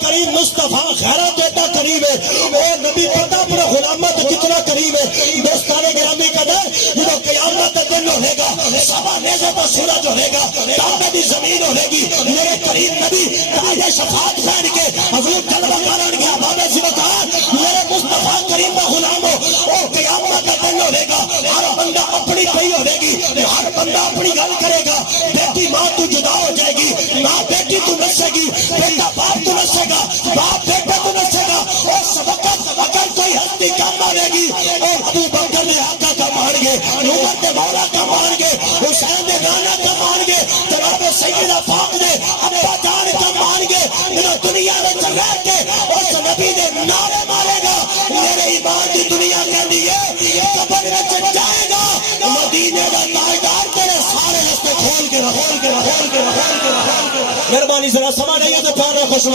کریم مصطفیٰ خیرات دیتا قریب ہے اور نبی پتہ اپنا غلامت کتنا قریب ہے دوستان گرامی قدر جب قیامت دن ہوئے گا سبا نیزے پر سورج ہوئے گا تابے دی زمین ہوئے گی میرے کریم نبی تاج شفاعت پہن کے حضور جلوہ کاران کے احباب زبکار میرے مصطفیٰ کریم کا غلام ہو اور قیامت دن ہوئے گا ہر بندہ اپنی پئی ہوئے گی ہر بندہ اپنی گل کرے گا بیٹی ماں تو جدا ہو جائے گی ماں بیٹی تو نسے گی بیٹا باپ تو نسے گا باپ بیٹا تو نسے گا اور سبقت اگر کوئی ہستی کم مانے گی اور ابو بکر نے آقا کا مان گے عمر نے مولا کا مان گے حسین نے رانا کا مان گے جناب سیدہ پاک نے ابا جان کا مان گے میرا دنیا میں رہ کے اس نبی نے نعرے مارے گا میرے ایمان کی دنیا کہہ دیے قبر میں جائے گا مدینے کا تاجدار تیرے سارے رستے کھول کے مہربانی ذرا سما نہیں ہے تو پیار خوش